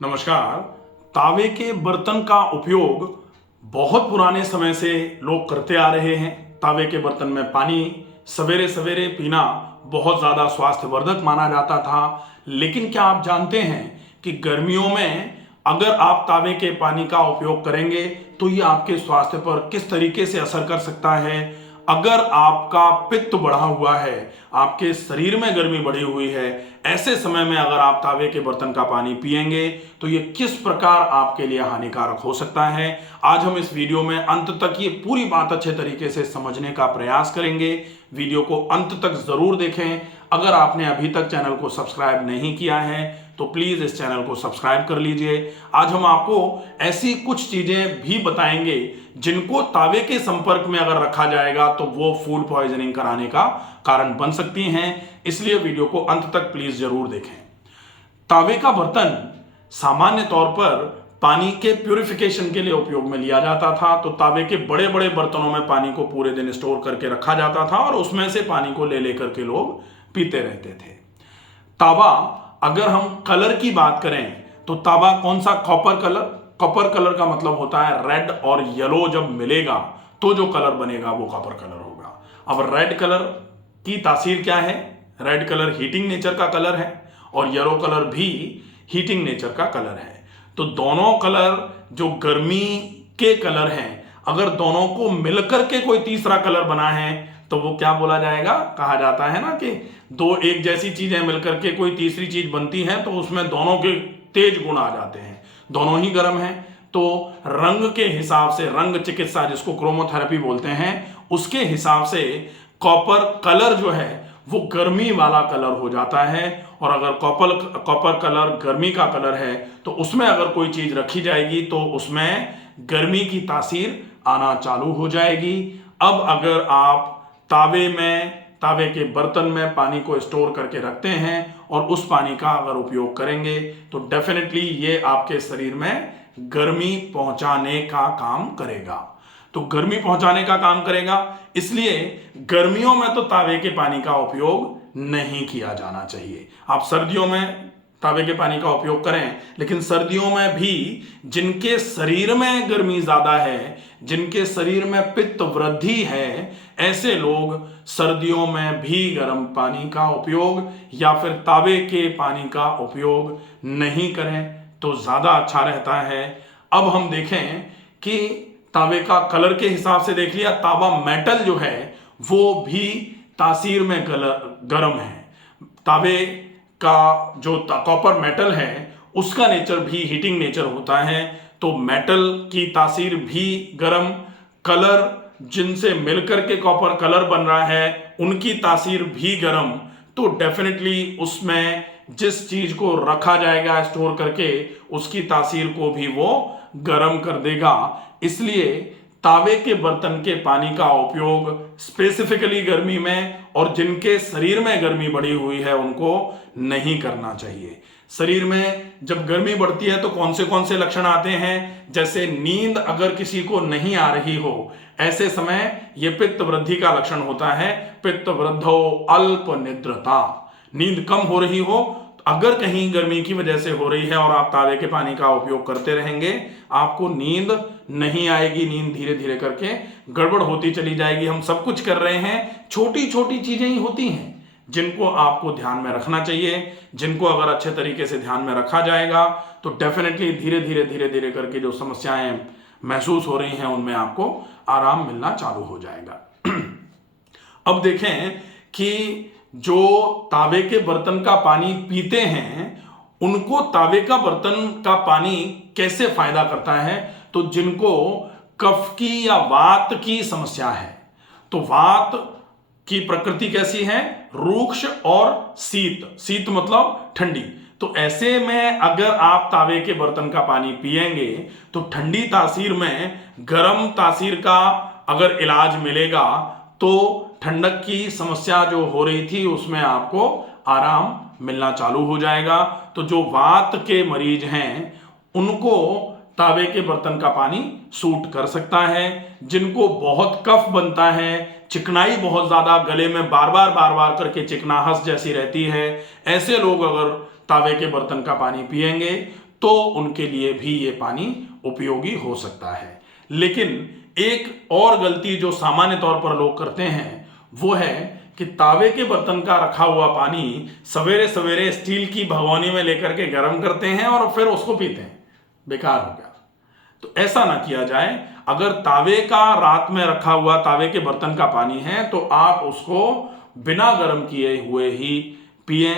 नमस्कार। तावे के बर्तन का उपयोग बहुत पुराने समय से लोग करते आ रहे हैं। तावे के बर्तन में पानी सवेरे सवेरे पीना बहुत ज़्यादा स्वास्थ्यवर्धक माना जाता था। लेकिन क्या आप जानते हैं कि गर्मियों में अगर आप तावे के पानी का उपयोग करेंगे तो ये आपके स्वास्थ्य पर किस तरीके से असर कर सकता है। अगर आपका पित्त बढ़ा हुआ है, आपके शरीर में गर्मी बढ़ी हुई है, ऐसे समय में अगर आप तावे के बर्तन का पानी पिएंगे तो ये किस प्रकार आपके लिए हानिकारक हो सकता है, आज हम इस वीडियो में अंत तक ये पूरी बात अच्छे तरीके से समझने का प्रयास करेंगे। वीडियो को अंत तक जरूर देखें। अगर आपने अभी तक चैनल को सब्सक्राइब नहीं किया है तो प्लीज इस चैनल को सब्सक्राइब कर लीजिए। आज हम आपको ऐसी कुछ चीजें भी बताएंगे जिनको तावे के संपर्क में अगर रखा जाएगा तो वो फूड पॉइजनिंग कराने का कारण बन सकती हैं। इसलिए वीडियो को अंत तक प्लीज जरूर देखें। तावे का बर्तन सामान्य तौर पर पानी के प्यूरिफिकेशन के लिए उपयोग में लिया जाता था। तो तावे के बड़े बड़े बर्तनों में पानी को पूरे दिन स्टोर करके रखा जाता था और उसमें से पानी को ले लेकर के लोग पीते रहते थे। तावा, अगर हम कलर की बात करें तो तावा कौन सा, कॉपर कलर। कॉपर कलर का मतलब होता है रेड और येलो जब मिलेगा तो जो कलर बनेगा वो कॉपर कलर होगा। अब रेड कलर की तासीर क्या है? रेड कलर हीटिंग नेचर का कलर है और येलो कलर भी हीटिंग नेचर का कलर है। तो दोनों कलर जो गर्मी के कलर हैं, अगर दोनों को मिलकर के कोई तीसरा कलर बना है तो वो क्या बोला जाएगा? कहा जाता है ना कि दो एक जैसी चीजें मिलकर के कोई तीसरी चीज बनती है तो उसमें दोनों के तेज गुण आ जाते हैं, दोनों ही गर्म हैं। तो रंग के हिसाब से, रंग चिकित्सा जिसको क्रोमोथेरेपी बोलते हैं, उसके हिसाब से कॉपर कलर जो है वो गर्मी वाला कलर हो जाता है। और अगर कॉपर कलर गर्मी का कलर है तो उसमें अगर कोई चीज रखी जाएगी तो उसमें गर्मी की तासीर आना चालू हो जाएगी। अब अगर आप तावे के बर्तन में पानी को स्टोर करके रखते हैं और उस पानी का अगर उपयोग करेंगे तो डेफिनेटली ये आपके शरीर में गर्मी पहुंचाने का काम करेगा। तो गर्मी पहुंचाने का काम करेगा, इसलिए गर्मियों में तो तावे के पानी का उपयोग नहीं किया जाना चाहिए। आप सर्दियों में तावे के पानी का उपयोग करें, लेकिन सर्दियों में भी जिनके शरीर में गर्मी ज्यादा है, जिनके शरीर में पित्त वृद्धि है, ऐसे लोग सर्दियों में भी गर्म पानी का उपयोग या फिर तावे के पानी का उपयोग नहीं करें तो ज्यादा अच्छा रहता है। अब हम देखें कि तावे का कलर के हिसाब से देख लिया, तावा मेटल जो है वो भी तासीर में गर्म है। तावे का जो कॉपर मेटल है उसका नेचर भी हीटिंग नेचर होता है, तो मेटल की तासीर भी गर्म। कलर जिनसे मिलकर के कॉपर कलर बन रहा है उनकी तासीर भी गर्म। तो डेफिनेटली उसमें जिस चीज को रखा जाएगा स्टोर करके उसकी तासीर को भी वो गर्म कर देगा। इसलिए तावे के बर्तन के पानी का उपयोग स्पेसिफिकली गर्मी में और जिनके शरीर में गर्मी बढ़ी हुई है उनको नहीं करना चाहिए। शरीर में जब गर्मी बढ़ती है तो कौन से लक्षण आते हैं? जैसे नींद अगर किसी को नहीं आ रही हो, ऐसे समय ये पित्त वृद्धि का लक्षण होता है। पित्त वृद्धो अल्प निद्रता, नींद कम हो रही हो, अगर कहीं गर्मी की वजह से हो रही है और आप तावे के पानी का उपयोग करते रहेंगे, आपको नींद नहीं आएगी, नींद धीरे धीरे करके गड़बड़ होती चली जाएगी। हम सब कुछ कर रहे हैं, छोटी छोटी चीजें ही होती हैं जिनको आपको ध्यान में रखना चाहिए, जिनको अगर अच्छे तरीके से ध्यान में रखा जाएगा तो डेफिनेटली धीरे धीरे करके जो समस्याएं महसूस हो रही हैं उनमें आपको आराम मिलना चालू हो जाएगा। अब देखें कि जो तावे के बर्तन का पानी पीते हैं उनको तावे का बर्तन का पानी कैसे फायदा करता है। तो जिनको कफ की या वात की समस्या है, तो वात की प्रकृति कैसी है? रूक्ष और शीत। शीत मतलब ठंडी। तो ऐसे में अगर आप तावे के बर्तन का पानी पिएंगे तो ठंडी तासीर में गर्म तासीर का अगर इलाज मिलेगा तो ठंडक की समस्या जो हो रही थी उसमें आपको आराम मिलना चालू हो जाएगा। तो जो वात के मरीज हैं उनको तावे के बर्तन का पानी सूट कर सकता है। जिनको बहुत कफ बनता है, चिकनाई बहुत ज्यादा गले में बार बार करके चिकनाहट जैसी रहती है, ऐसे लोग अगर तावे के बर्तन का पानी पिएंगे तो उनके लिए भी ये पानी उपयोगी हो सकता है। लेकिन एक और गलती जो सामान्य तौर पर लोग करते हैं वो है कि तावे के बर्तन का रखा हुआ पानी सवेरे सवेरे स्टील की भगोनी में लेकर के गर्म करते हैं और फिर उसको पीते हैं। बेकार हो गया। तो ऐसा ना किया जाए। अगर तावे का रात में रखा हुआ तावे के बर्तन का पानी है तो आप उसको बिना गर्म किए हुए ही पिए।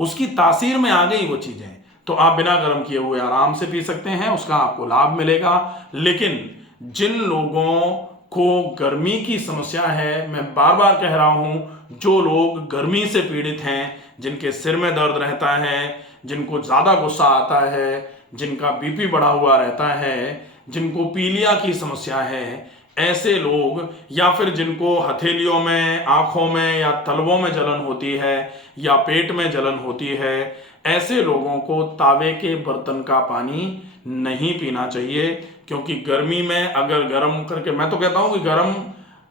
उसकी तासीर में आ गई वो चीजें तो आप बिना गर्म किए हुए आराम से पी सकते हैं, उसका आपको लाभ मिलेगा। लेकिन जिन लोगों को गर्मी की समस्या है, मैं बार बार कह रहा हूं, जो लोग गर्मी से पीड़ित हैं, जिनके सिर में दर्द रहता है, जिनको ज्यादा गुस्सा आता है, जिनका बीपी बढ़ा हुआ रहता है, जिनको पीलिया की समस्या है, ऐसे लोग, या फिर जिनको हथेलियों में, आंखों में या तलवों में जलन होती है या पेट में जलन होती है, ऐसे लोगों को तावे के बर्तन का पानी नहीं पीना चाहिए। क्योंकि गर्मी में अगर गर्म करके, मैं तो कहता हूं कि गर्म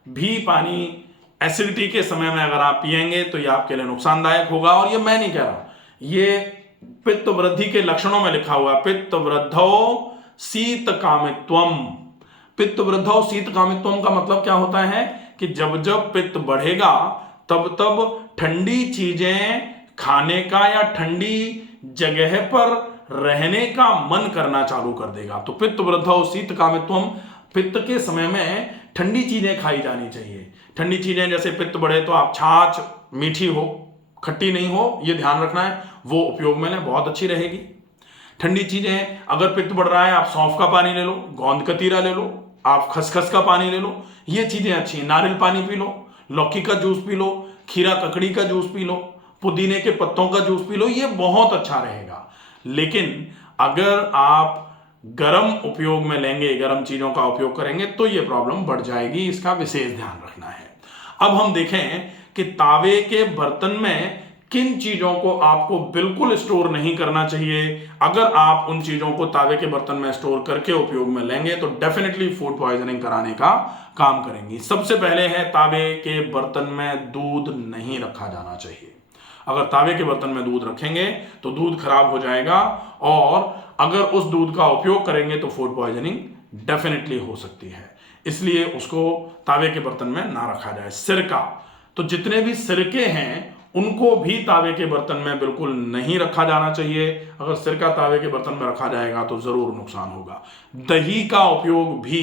भी पानी एसिडिटी के समय में अगर आप पिएंगे तो ये आपके लिए नुकसानदायक होगा। और ये मैं नहीं कह रहा, ये पित्त वृद्धि के लक्षणों में लिखा हुआ, पित्त वृद्धौ शीत कामित्वम। पित्त वृद्धौ शीत कामित्वम का मतलब क्या होता है कि जब जब पित्त बढ़ेगा तब तब ठंडी चीजें खाने का या ठंडी जगह पर रहने का मन करना चालू कर देगा। तो पित्त वृद्धौ शीत कामित्वम, पित्त के समय में ठंडी चीजें खाई जानी चाहिए। ठंडी चीजें जैसे पित्त बढ़े तो आप छाछ मीठी हो, खट्टी नहीं हो, ये ध्यान रखना है, वो उपयोग में लें, बहुत अच्छी रहेगी। ठंडी चीजें, अगर पित्त बढ़ रहा है आप सौंफ का पानी ले लो, गोंद कतीरा ले लो, आप खसखस का पानी ले लो, ये चीजें अच्छी हैं। नारियल पानी पी लो, लौकी का जूस पी लो, खीरा ककड़ी का जूस पी लो, पुदीने के पत्तों का जूस पी लो, ये बहुत अच्छा रहेगा। लेकिन अगर आप गर्म उपयोग में लेंगे, गर्म चीजों का उपयोग करेंगे तो ये प्रॉब्लम बढ़ जाएगी, इसका विशेष ध्यान रखना है। अब हम देखें कि तावे के बर्तन में किन चीजों को आपको बिल्कुल स्टोर नहीं करना चाहिए। अगर आप उन चीजों को तावे के बर्तन में स्टोर करके उपयोग में लेंगे तो डेफिनेटली फूड पॉइजनिंग कराने का काम करेंगी। सबसे पहले है, तावे के बर्तन में दूध नहीं रखा जाना चाहिए। अगर तावे के बर्तन में दूध रखेंगे तो दूध खराब हो जाएगा और अगर उस दूध का उपयोग करेंगे तो फूड पॉइजनिंग डेफिनेटली हो सकती है। इसलिए उसको तावे के बर्तन में ना रखा जाए। सिरका, तो जितने भी सिरके हैं उनको भी तावे के बर्तन में बिल्कुल नहीं रखा जाना चाहिए। अगर सिरका तावे के बर्तन में रखा जाएगा तो जरूर नुकसान होगा। दही का उपयोग भी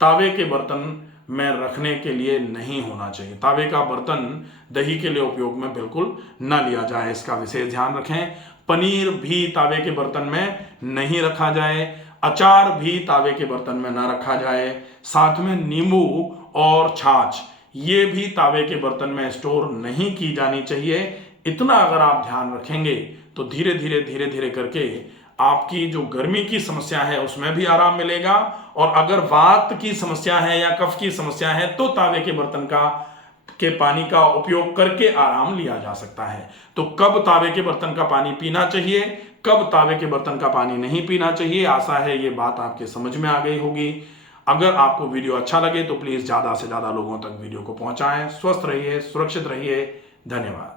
तावे के बर्तन में रखने के लिए नहीं होना चाहिए। तावे का बर्तन दही के लिए उपयोग में बिल्कुल ना लिया जाए, इसका विशेष ध्यान रखें। पनीर भी तावे के बर्तन में नहीं रखा जाए। अचार भी तावे के बर्तन में ना रखा जाए। साथ में नींबू और छाछ, ये भी तावे के बर्तन में स्टोर नहीं की जानी चाहिए। इतना अगर आप ध्यान रखेंगे तो धीरे धीरे करके आपकी जो गर्मी की समस्या है उसमें भी आराम मिलेगा। और अगर वात की समस्या है या कफ की समस्या है तो तावे के बर्तन के पानी का उपयोग करके आराम लिया जा सकता है। तो कब तावे के बर्तन का पानी पीना चाहिए, कब तावे के बर्तन का पानी नहीं पीना चाहिए, आशा है ये बात आपके समझ में आ गई होगी। अगर आपको वीडियो अच्छा लगे तो प्लीज़ ज़्यादा से ज़्यादा लोगों तक वीडियो को पहुंचाएं। स्वस्थ रहिए, सुरक्षित रहिए। धन्यवाद।